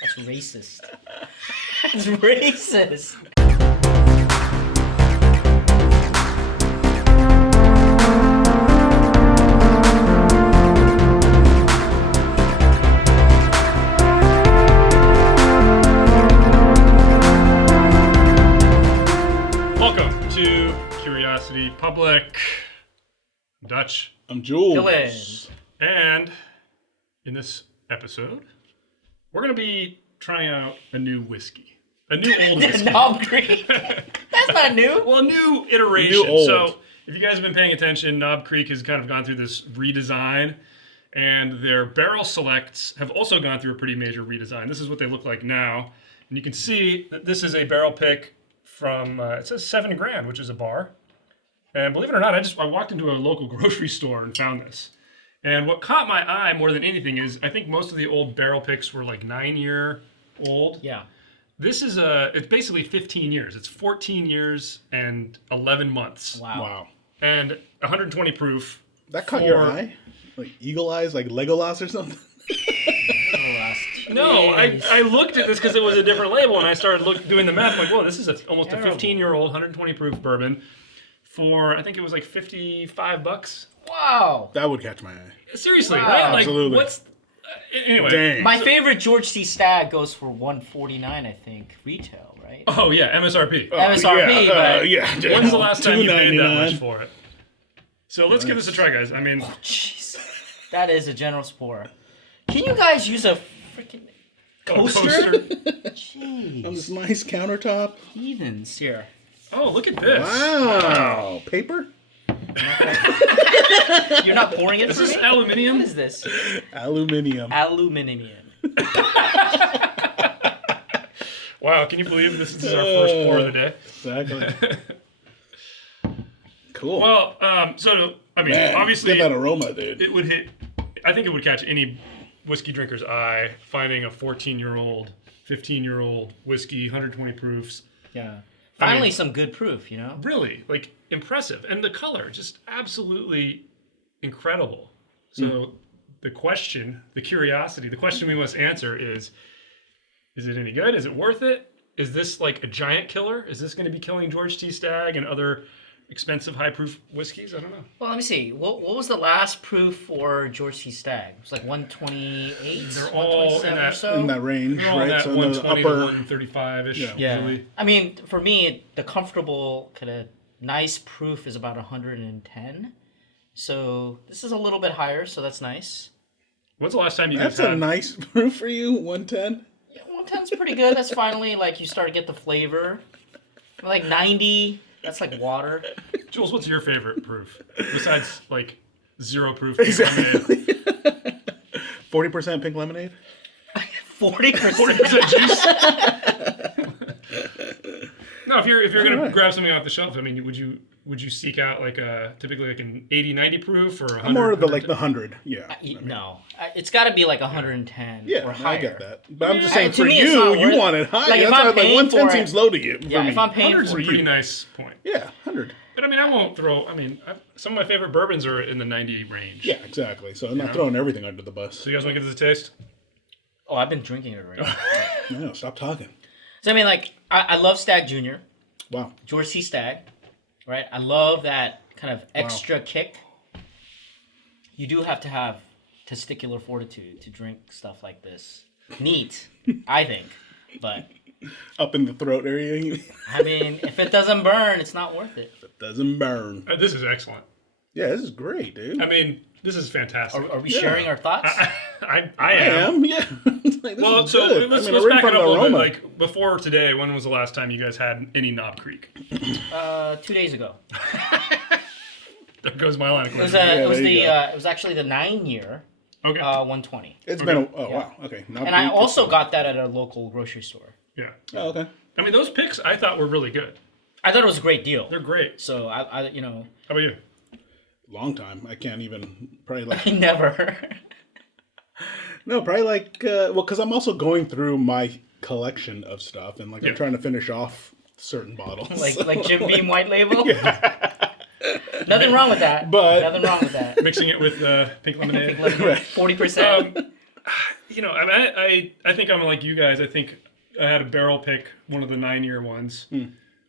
That's racist. That's racist. Welcome to Curiosity Public. I'm Dutch. I'm Jules. Dylan. And in this episode, we're going to be trying out a new whiskey. A new old whiskey. Knob Creek. That's not new. Well, a new iteration. New old. So, if you guys have been paying attention, Knob Creek has kind of gone through this redesign, and their barrel selects have also gone through a pretty major redesign. This is what they look like now. And you can see that this is a barrel pick from, it says 7 Grand, which is a bar. And believe it or not, I walked into a local grocery store and found this. And what caught my eye more than anything is I think most of the old barrel picks were like 9-year old. Yeah. This is it's basically 15 years. It's 14 years and 11 months. Wow. And 120 proof. That caught your eye? Like eagle eyes, like Legolas or something? No, I looked at this because it was a different label, and I started doing the math. I'm like, whoa, this is almost a 15-year-old 120 proof bourbon for, I think it was like $55. Wow. That would catch my eye. Seriously, Wow. right? Like, Absolutely. what's anyway? Dang. My favorite George C. Stagg goes for $149, I think, retail, right? Oh yeah, MSRP. MSRP, but yeah. When's the last time you paid that $2.99. much for it? So let's give this a try, guys. I mean, jeez, that is a generous pour. Can you guys use a freaking coaster? Jeez, On this nice countertop. heathens here. oh, look at this. Wow. Paper? You're not pouring it This for is me? aluminium. What is this? Aluminium. Aluminium. Wow, can you believe this is our first pour of the day? Exactly. Cool. Well, so I mean, Man, obviously, get that aroma, dude. it would hit. I think it would catch any whiskey drinker's eye finding a 14-year-old, 15-year-old whiskey, 120 proofs. Yeah. Finally, some good proof, you know? Really, like impressive, and the color just absolutely incredible. So the question, the curiosity, the question we must answer is it any good? Is it worth it? Is this like a giant killer? Is this going to be killing George T. Stagg and other expensive high proof whiskeys? I don't know. Well, let me see. What was the last proof for George C. Stagg? It was like 128, They're all in 127 or that- so? In that range, They're all in right? that So in the 120 to upper. 135-ish. Yeah. Yeah. Usually. I mean, for me, the comfortable kind of nice proof is about 110. So this is a little bit higher, so that's nice. When's the last time you guys That's a had? nice proof for you, 110. Yeah, 110's pretty good. That's finally like you start to get the flavor. Like 90, that's like water. Jules, what's your favorite proof besides like 0 proof? Pink lemonade? Exactly. 40% pink lemonade? 40%. 40% juice. No, if you're gonna grab something off the shelf, I mean, would you seek out like typically like an 80-90 proof or 100? I'm more of the 100. Yeah. No, it's got to be like 110 Yeah, or higher. I get that. But I'm just saying, to for me, it's not you, you worth- want it high. like, if That's I'm why, like paying 110 for seems it- low to you. Yeah, for if me. I'm paying 100's a for pretty you. nice point. Yeah, 100. But I mean, I won't throw. I mean, some of my favorite bourbons are in the 90 range. Yeah, exactly. So I'm not throwing everything under the bus. So you guys want to give this a taste? Oh, I've been drinking it already. No, stop talking. So I mean, like, I love Stagg Jr., Wow. George C. Stagg, right? I love that kind of extra kick. You do have to have testicular fortitude to drink stuff like this. Neat, I think. But, Up in the throat area. It I mean, if it doesn't burn, it's not worth it. doesn't burn. This is excellent. Yeah, this is great, dude. I mean, this is fantastic. Are we sharing our thoughts? I I am. am, yeah. Like, this Well, is so good. let's already back it from up a the little bit. aroma. Like before today, when was the last time you guys had any Knob Creek? 2 days ago. There goes my line of It was questioning. it was actually the 9-year Okay. 120. It's been a... Oh, wow. Okay. Now And I also got that at a local grocery store. Yeah. Oh, okay. I mean, those picks I thought were really good. I thought it was a great deal. They're great. So I you know, How about you? Long time. I can't even... Probably like... I never. No, probably like... well, because I'm also going through my collection of stuff. And like Yeah. I'm trying to finish off certain bottles. like Jim Beam White Label. Nothing wrong with that. But- Nothing wrong with that. Mixing it with pink lemonade. 40%. You know, I think I'm like you guys. I think I had a barrel pick, one of the 9-year ones,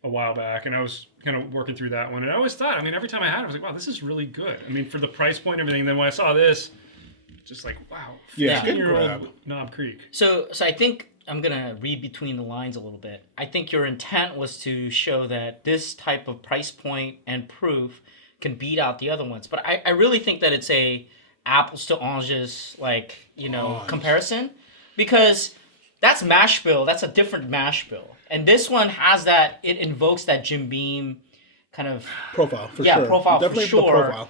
a while back, and I was kind of working through that one. And I always thought, I mean, every time I had it, I was like, wow, this is really good. I mean, for the price point and everything. And then when I saw this, just like, wow, Yeah, good 15-year-old grab. Knob Creek. So I think I'm gonna read between the lines a little bit. I think your intent was to show that this type of price point and proof can beat out the other ones. But I really think that it's a apples to oranges, like, you know, comparison, because that's mash bill. That's a different mash bill, and this one has that. It invokes that Jim Beam kind of Profile for yeah sure. profile Definitely for sure. the profile.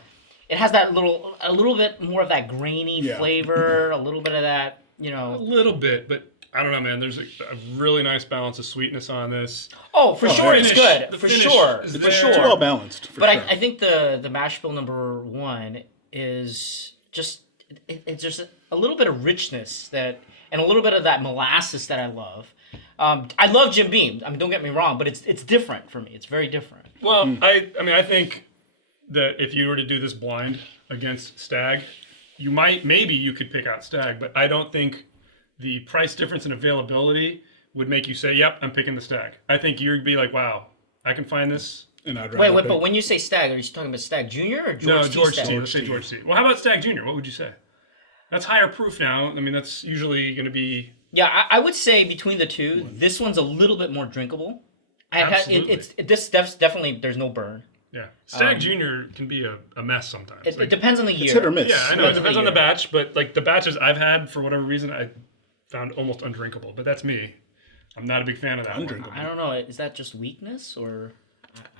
It has that a little bit more of that grainy flavor, a little bit of that, you A know. little bit, but I don't know, man. There's a really nice balance of sweetness on this. Oh, for sure, it's finish- good. the For finish sure, is for there. sure. It's well balanced. For But sure. I think the mash bill number 1 is just it's just a little bit of richness that, and a little bit of that molasses that I love. I love Jim Beam. I mean, don't get me wrong, but it's different for me. It's very different. Well, I mean, I think that if you were to do this blind against Stag, maybe you could pick out Stag, but I don't think the price difference and availability would make you say, yep, I'm picking the Stag. I think you'd be like, wow, I can find this. And I'd Wait, rather but pick- when you say Stag, are you talking about Stag Junior or George No, T. George Stag? T. Let's say George T. Well, how about Stag Junior? What would you say? That's higher proof now. I mean, that's usually going to be... Yeah, I would say between the two, this one's a little bit more drinkable. Absolutely. Definitely there's no burn. Yeah. Stag Junior can be a mess sometimes. It depends on the year. It's hit or miss. Yeah, I know. It depends on the year. batch, but like the batches I've had, for whatever reason, I found almost undrinkable. But that's me. I'm not a big fan of that one. Undrinkable. I don't know. Is that just weakness or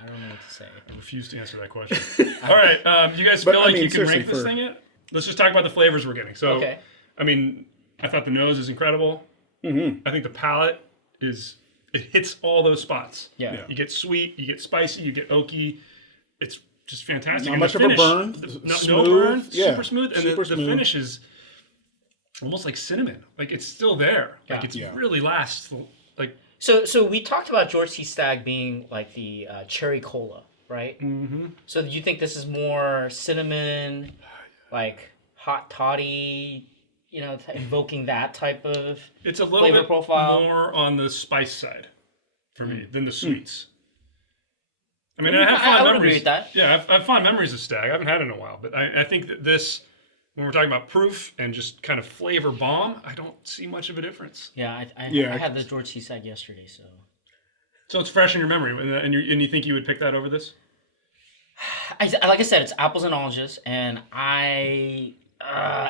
I don't know what to say. I refuse to answer that question. All right, you guys feel But, I like mean, you can rank seriously, this for- thing yet? Let's just talk about the flavors we're getting. So, Okay. I mean, I thought the nose is incredible. Mm-hmm. I think the palate it hits all those spots. Yeah. Yeah. You get sweet, you get spicy, you get oaky. It's just fantastic. Not And much the of a finish, burn. No Smooth. burn. Yeah. Super smooth. And Super the smooth. finish is almost like cinnamon. Like it's still there. Like Yeah. it's Yeah. really lasts. Like So we talked about George T. Stag being like the cherry cola, right? Mm-hmm. So do you think this is more cinnamon, like hot toddy, you know, invoking that type of it's a little flavor bit profile? more on the spice side for me than the sweets. I mean, Mm, I have I fond would memories. agree with that. Yeah, I have fond memories of Stag. I haven't had it in a while, but I think that this, when we're talking about proof and just kind of flavor bomb, I don't see much of a difference. Yeah, I Yeah. had the George T. Stag yesterday, so. So it's fresh in your memory, and you think you would pick that over this? Like I said, it's apples and oranges, and I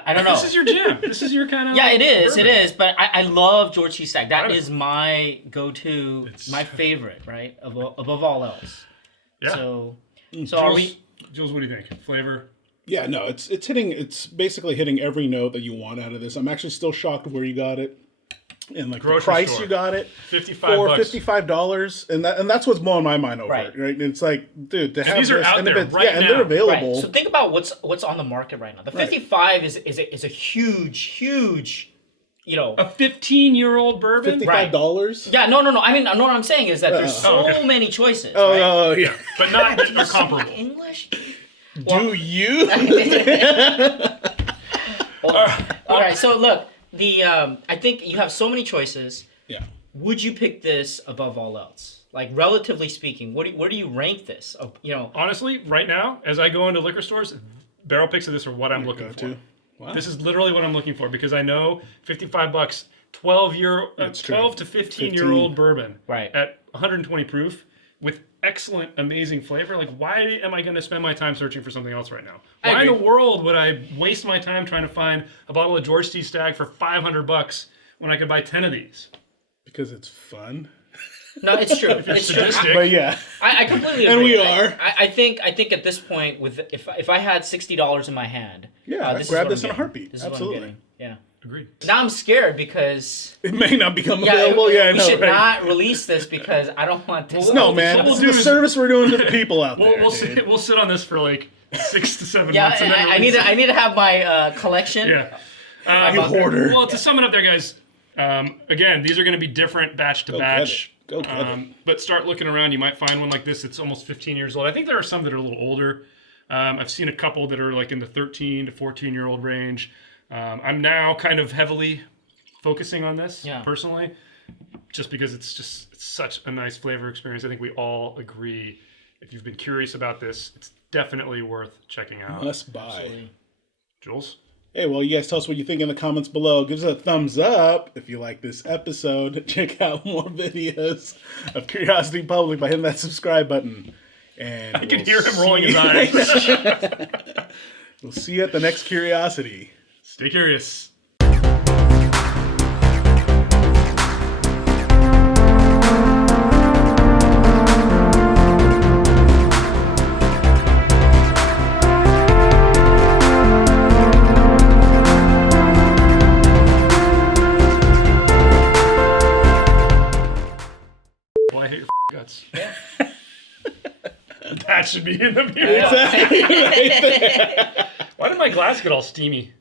don't know. This is your jam. This is your kind of Yeah, it is. bourbon. It is. But I love George T. Stag. That Right. is my go-to, It's- my favorite, right? Above all else. Yeah. So are we? Jules, what do you think? Flavor? Yeah, no, it's hitting. It's basically hitting every note that you want out of this. I'm actually still shocked where you got it, and like Grocery the price store. you got it $55 for bucks. $55, and that's what's blowing my mind over. Right. Right? And it's like, dude, to have these are this, out and there if it's, right and now. they're available. Right. So think about what's on the market right now. The 55 is a huge, you know. A 15-year-old bourbon? $55. Yeah, no. I mean, what I'm saying is that there's so okay. many choices. Oh, right? oh, yeah. But not that are Speak comparable. English. Do you? All right. So look, I think you have so many choices. Yeah. Would you pick this above all else? Like relatively speaking, where do you rank this? You know, Honestly, right now, as I go into liquor stores, barrel picks of this are what I'm looking for. Go-to. Wow. This is literally what I'm looking for because I know $55, 12 true. to 15-year-old bourbon Right. at 120 proof with excellent, amazing flavor. Like, why am I going to spend my time searching for something else right now? I Why in the agree. world would I waste my time trying to find a bottle of George T. Stag for $500 when I could buy 10 of these? Because it's fun. no, it's true. It's true. sadistic. But yeah. I completely agree. And we right? are. I think at this point, with if I had $60 in my hand, Yeah, I'd this is grab what this I'm in a getting. heartbeat. This is Absolutely. what I'm getting. Yeah. Agreed. Now I'm scared because It may not become available. Yeah, I we know, should right? not release this because I don't want this. No, man. What we'll This do is the is- service we're doing to the people out there. We'll dude. sit on this for like 6 to 7 Yeah, months. And then I need release to. I need to have my collection. Yeah. You hoarder. Well, to sum it up there, guys, again, these are going to be different batch to Go get batch. it. Go get it. But start looking around. You might find one like this that's almost 15 years old. I think there are some that are a little older. I've seen a couple that are like in the 13 to 14-year-old range. I'm now kind of heavily focusing on this personally, just because it's such a nice flavor experience. I think we all agree. If you've been curious about this, it's definitely worth checking out. Must buy. Absolutely. Jules? Hey, well, you guys tell us what you think in the comments below. Give us a thumbs up if you like this episode. Check out more videos of Curiosity Public by hitting that subscribe button. And I can hear him rolling his eyes. We'll see you at the next Curiosity. Stay curious. Well, I hate your guts. That should be in the video. Exactly. Why did my glass get all steamy?